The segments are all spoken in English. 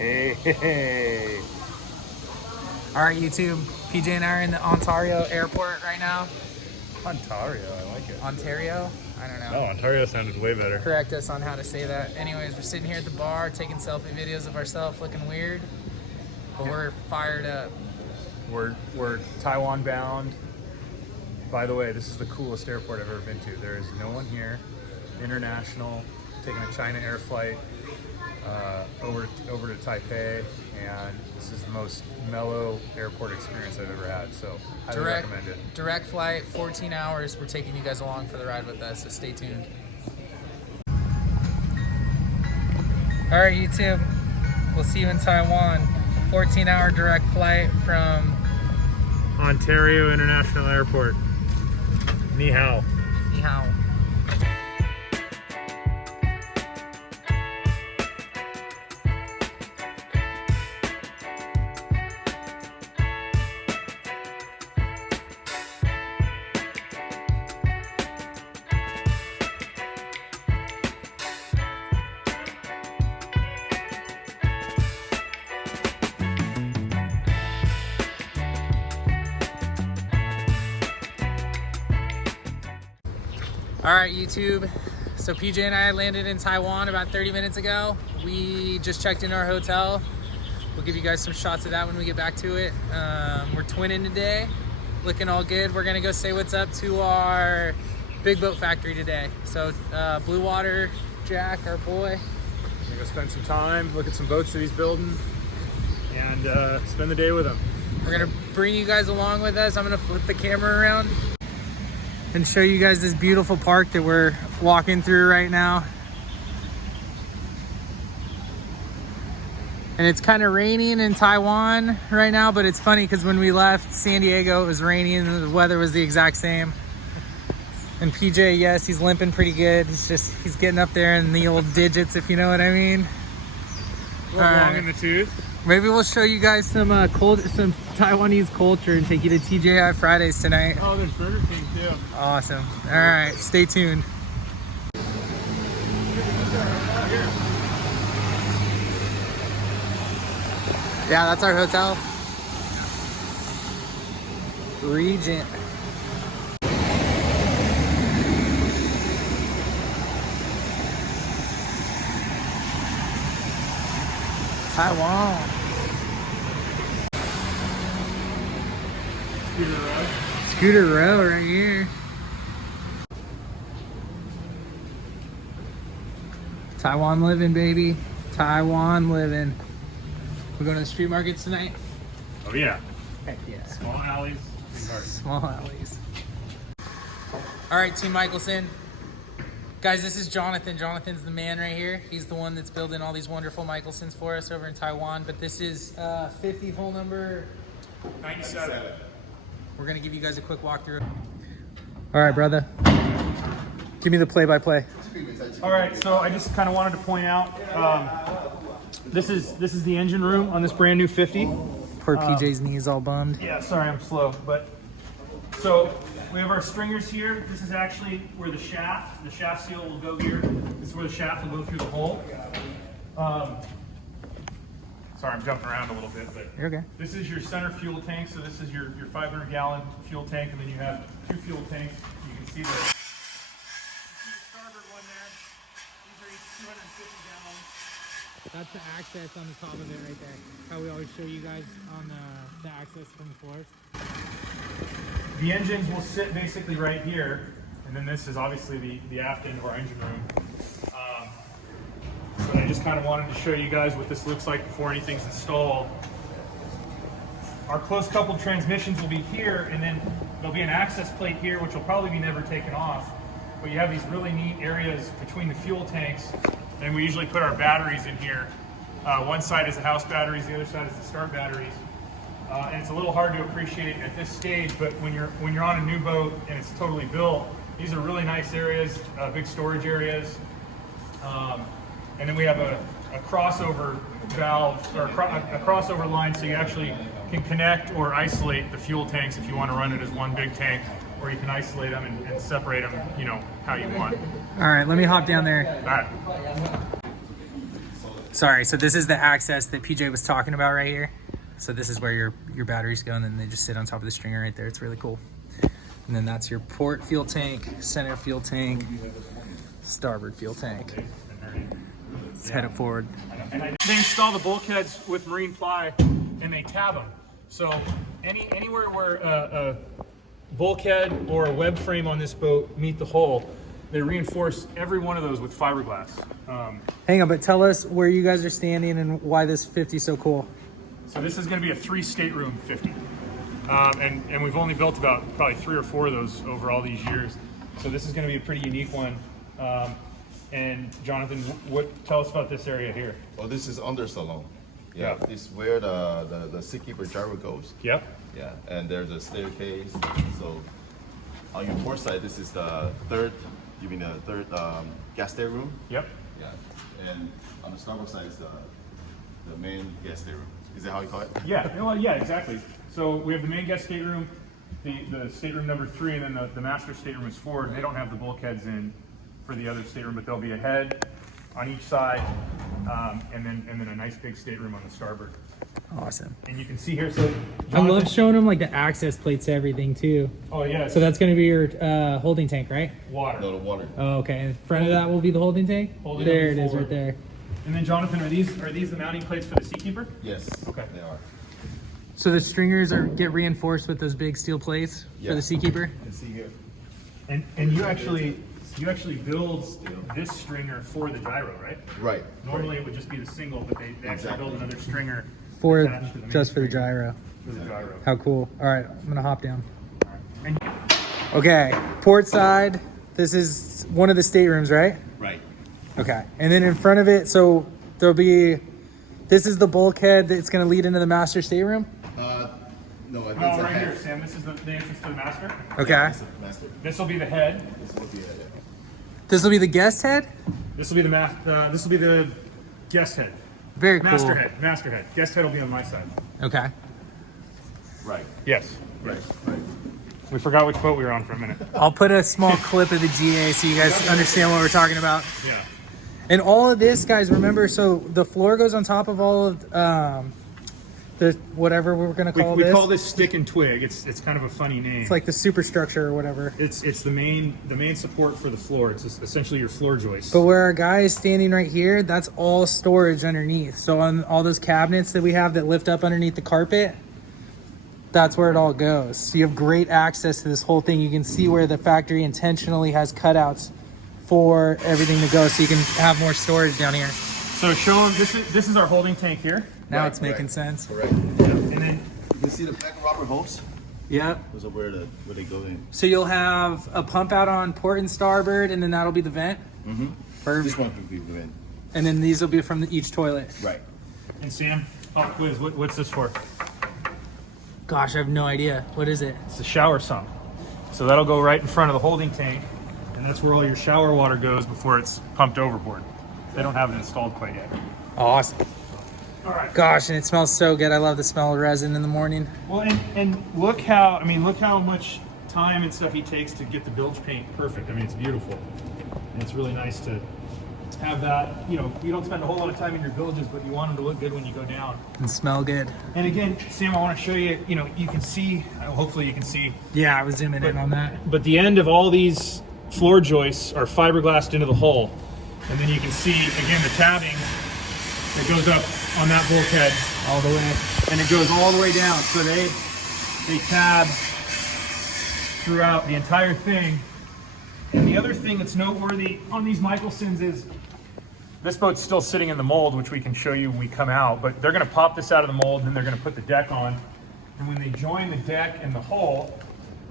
Hey, hey, hey. All right, YouTube. PJ and I are in the Ontario airport right now. Ontario, I like it. Ontario? I don't know. No, Ontario sounded way better. Correct us on how to say that. Anyways, we're sitting here at the bar taking selfie videos of ourselves looking weird, but we're fired up. We're Taiwan bound. By the way, this is the coolest airport I've ever been to. There is no one here. International, taking a China Air flight over to Taipei, and this is the most mellow airport experience I've ever had. So highly recommend it. Direct flight, 14 hours. We're taking you guys along for the ride with us, so stay tuned. All right, YouTube. We'll see you in Taiwan. 14-hour direct flight from Ontario International Airport. Ni hao. Ni hao. All right, YouTube. So PJ and I landed in Taiwan about 30 minutes ago. We just checked in our hotel. We'll give you guys some shots of that when we get back to it. We're twinning today, looking all good. We're gonna go say what's up to our big boat factory today. So Blue Water Jack, our boy. We're gonna go spend some time, look at some boats that he's building, and spend the day with him. We're gonna bring you guys along with us. I'm gonna flip the camera around and show you guys this beautiful park that we're walking through right now. And it's kind of raining in Taiwan right now, but it's funny because when we left San Diego, it was raining and the weather was the exact same. And PJ, yes, he's limping pretty good. He's getting up there in the old digits, if you know what I mean. A little long in the tooth. Maybe we'll show you guys some some Taiwanese culture and take you to TGI Fridays tonight. Oh, there's Burger King too. Awesome. All right, stay tuned. Yeah, that's our hotel. Regent. Taiwan. Scooter Row right here. Taiwan living, baby. Taiwan living. We're going to the street markets tonight? Oh yeah. Heck yeah. Small alleys, big gardens. Small alleys. All right, Team Mikelson. Guys, this is Jonathan. Jonathan's the man right here. He's the one that's building all these wonderful Mikelsons for us over in Taiwan. But this is 50 hole number 97. We're gonna give you guys a quick walkthrough. All right, brother. Give me the play-by-play. All right, so I just kind of wanted to point out, this is the engine room on this brand new 50. Poor PJ's knees all bummed. Yeah, sorry, I'm slow, but so we have our stringers here. This is actually where the shaft seal will go here. This is where the shaft will go through the hole. Sorry, I'm jumping around a little bit, but You're okay. this is your center fuel tank. So this is your 500-gallon fuel tank, and then you have two fuel tanks. You can see the starboard one there. These are each 250 gallons. That's the access on the top of it right there. How we always show you guys on the access from the floors. The engines will sit basically right here, and then this is obviously the aft end of our engine room. So I just kind of wanted to show you guys what this looks like before anything's installed. Our close coupled transmissions will be here, and then there'll be an access plate here, which will probably be never taken off. But you have these really neat areas between the fuel tanks, and we usually put our batteries in here. One side is the house batteries, the other side is the start batteries. And it's a little hard to appreciate at this stage, but when you're on a new boat and it's totally built, these are really nice areas, big storage areas. And then we have a crossover valve, or a crossover line, so you actually can connect or isolate the fuel tanks if you want to run it as one big tank, or you can isolate them and separate them, you know, how you want. All right, let me hop down there. All right. Sorry, so this is the access that PJ was talking about right here. So this is where your batteries go, and then they just sit on top of the stringer right there. It's really cool. And then that's your port fuel tank, center fuel tank, starboard fuel tank. Let's head it forward. They install the bulkheads with marine ply, and they tab them. So anywhere where a bulkhead or a web frame on this boat meet the hull, they reinforce every one of those with fiberglass. Hang on, but tell us where you guys are standing and why this 50 is so cool. So this is going to be a 3-stateroom 50. And we've only built about probably 3 or 4 of those over all these years. So this is going to be a pretty unique one. And Jonathan, tell us about this area here. Well, this is under salon. Yeah. This is where the seakeeper gyro goes. Yep. Yeah, and there's a staircase. So on your port side, this is the third, gas stateroom. Yep. Yeah, and on the starboard side is the main gas stateroom. Is that how you call it? Yeah, well, yeah, exactly. So we have the main guest stateroom, the stateroom number 3, and then the master stateroom is forward. They don't have the bulkheads in for the other stateroom, but there'll be a head on each side, and then a nice big stateroom on the starboard. Awesome. And you can see here, so I love showing them like the access plates to everything too. Oh yeah. So that's going to be your holding tank, right? Water. No, the water. Oh, okay. In front of that will be the holding tank? Holding There tank it is forward. right there. And then Jonathan, are these the mounting plates for the Seakeeper? Yes. Okay. They are. So the stringers get reinforced with those big steel plates for the Seakeeper? You can see here. And you actually build this stringer for the gyro, right? Right. Normally it would just be the single, but they actually build another stringer For attached to the main just for the stringer gyro. for the gyro. How cool. All right, I'm going to hop down. And Okay, port side. This is one of the staterooms, right? Right. Okay. And then in front of it, so there'll be, this is the bulkhead that's going to lead into the master stateroom? No, I think no, it's a right head. here, Sam. This is the entrance to the master. Okay. It's a master. This will be the head. This will be a head. This will be the guest head? This will be the guest head. Very cool. Master head. Master head. Guest head will be on my side. Okay. Right. Yes. Right. We forgot which boat we were on for a minute. I'll put a small clip of the GA so you guys understand what we're talking about. Yeah. And all of this, guys, remember, so the floor goes on top of all of the whatever we're going to call We this. call this stick and twig. It's kind of a funny name. It's like the superstructure or whatever. It's the main support for the floor. It's essentially your floor joist. But where our guy is standing right here, that's all storage underneath. So on all those cabinets that we have that lift up underneath the carpet, that's where it all goes. So you have great access to this whole thing. You can see where the factory intentionally has cutouts for everything to go, so you can have more storage down here. So show them, this is our holding tank here. Now Right, it's making right. sense. Correct. And then You can see the black rubber hose. Yep. Those are where they go in. So you'll have a pump out on port and starboard, and then that'll be the vent. Mm-hmm. Perfect. This one could be in. And then these will be from each toilet. Right. and Sam, quiz. What's this for? Gosh, I have no idea. What is it? It's a shower sump. So that'll go right in front of the holding tank, and that's where all your shower water goes before it's pumped overboard. They don't have it installed quite yet. Awesome. All right. Gosh, and it smells so good. I love the smell of resin in the morning. Well, and look how much time and stuff he takes to get the bilge paint perfect. I mean, it's beautiful, and it's really nice to have that. You know, you don't spend a whole lot of time in your bilges, but you want them to look good when you go down. And smell good. And again, Sam, I want to show you. You know, you can see. Hopefully, you can see. Yeah, I was zooming in on that. But the end of all these floor joists are fiberglassed into the hull, and then you can see again the tabbing that goes up on that bulkhead all the way, and it goes all the way down. So they tab throughout the entire thing. And the other thing that's noteworthy on these Mikelsons is this boat's still sitting in the mold, which we can show you when we come out, but they're gonna pop this out of the mold, and then they're gonna put the deck on. And when they join the deck and the hull,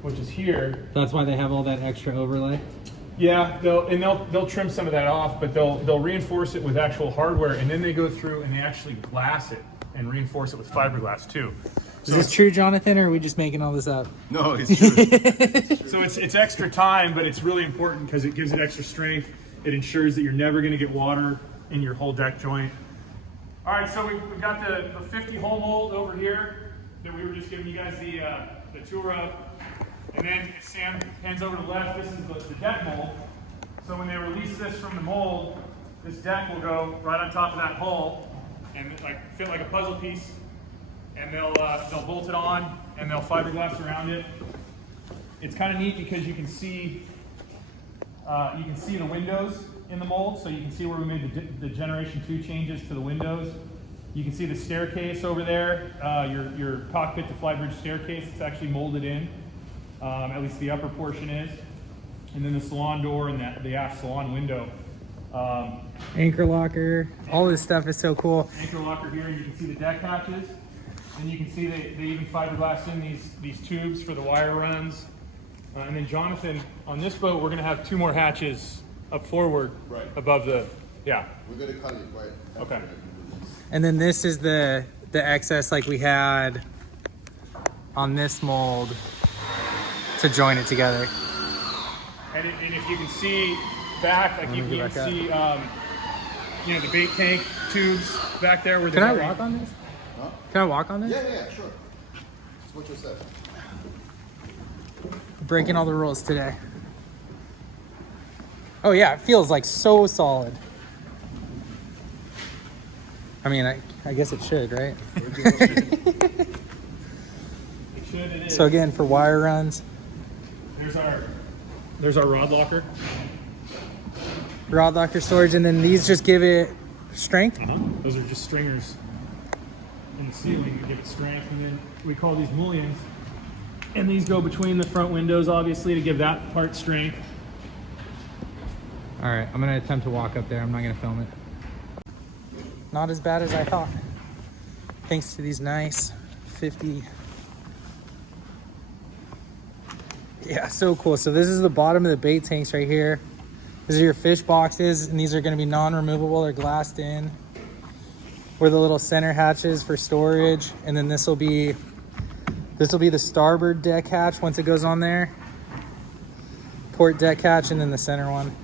which is here, That's why they have all that extra overlay. yeah, they'll trim some of that off, but they'll reinforce it with actual hardware, and then they go through and they actually glass it and reinforce it with fiberglass too. Is this true, Jonathan, or are we just making all this up? No, it's true. So it's extra time, but it's really important because it gives it extra strength. It ensures that you're never going to get water in your whole deck joint. All right, so we've got the 50 hull mold over here that we were just giving you guys the tour of. And then if Sam hands over to the left, this is the deck mold. So when they release this from the mold, this deck will go right on top of that hull and like fit like a puzzle piece, and they'll bolt it on and they'll fiberglass around it. It's kind of neat because you can see the windows in the mold, so you can see where we made the Generation 2 changes to the windows. You can see the staircase over there, your cockpit to flybridge staircase. It's actually molded in, at least the upper portion is. And then the salon door and the aft salon window. Anchor locker, all this stuff is so cool. Anchor locker here, and you can see the deck hatches. And you can see they even fiberglass in these tubes for the wire runs. And then Jonathan, on this boat, we're gonna have 2 more hatches up forward, Right. Above the, yeah. We're gonna cut it right. Okay. And then this is the excess like we had on this mold to join it together. And if you can see back, like you can see, the bait tank tubes back there. Where Can I walk on this? Huh? Can I walk on this? Yeah, sure. That's what you said. Breaking all the rules today. Oh yeah, it feels like so solid. I mean, I guess it should, right? It should, it is. So again, for wire runs. There's our rod locker. Rod locker storage, and then these just give it strength. Those are just stringers in the ceiling to give it strength, and then we call these mullions. And these go between the front windows, obviously, to give that part strength. All right, I'm gonna attempt to walk up there. I'm not gonna film it. Not as bad as I thought. Thanks to these nice 50. Yeah, so cool. So this is the bottom of the bait tanks right here. These are your fish boxes, and these are gonna be non-removable. They're glassed in. Where the little center hatches for storage, and then this will be the starboard deck hatch once it goes on there. Port deck hatch, and then the center one.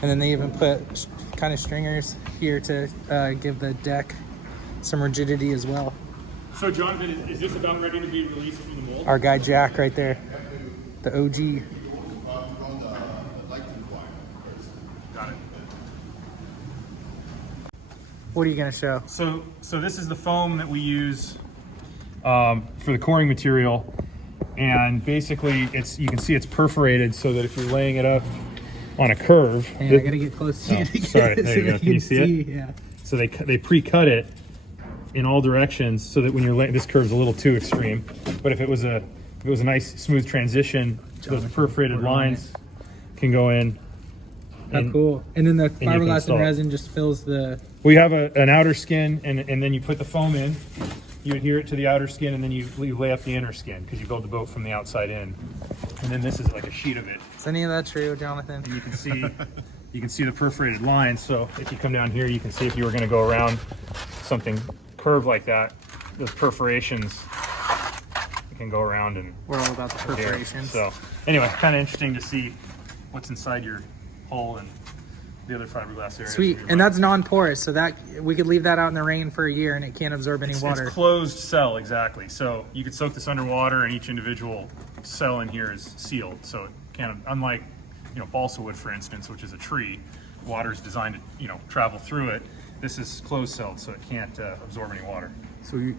And then they even put kind of stringers here to give the deck some rigidity as well. So Jonathan, is this about ready to be released from the mold? Our guy Jack right there, the OG. Got it. What are you gonna show? So this is the foam that we use for the coring material, and basically you can see it's perforated so that if you're laying it up on a curve. Hey, I gotta get close to you. Sorry, there you go. Can you see it? Yeah. So they pre-cut it in all directions so that when you're laying, this curve's a little too extreme, but if it was a nice smooth transition, those perforated lines can go in. How cool! And then the can fiberglass install and it. resin just fills the. We have an outer skin, and then you put the foam in. You adhere it to the outer skin, and then you lay up the inner skin because you build the boat from the outside in. And then this is like a sheet of it. Is any of that true, Jonathan? And you can see the perforated lines. So if you come down here, you can see if you were going to go around something curved like that, those perforations you can go around and. We're all about the perforations. So anyway, kind of interesting to see what's inside your hull and the other fiberglass area. Sweet, and that's non-porous, so that we could leave that out in the rain for a year and it can't absorb any water. It's closed cell, exactly. So you could soak this underwater, and each individual cell in here is sealed. So it can't, unlike balsa wood, for instance, which is a tree, water is designed to travel through it. This is closed celled, so it can't absorb any water. Sweet.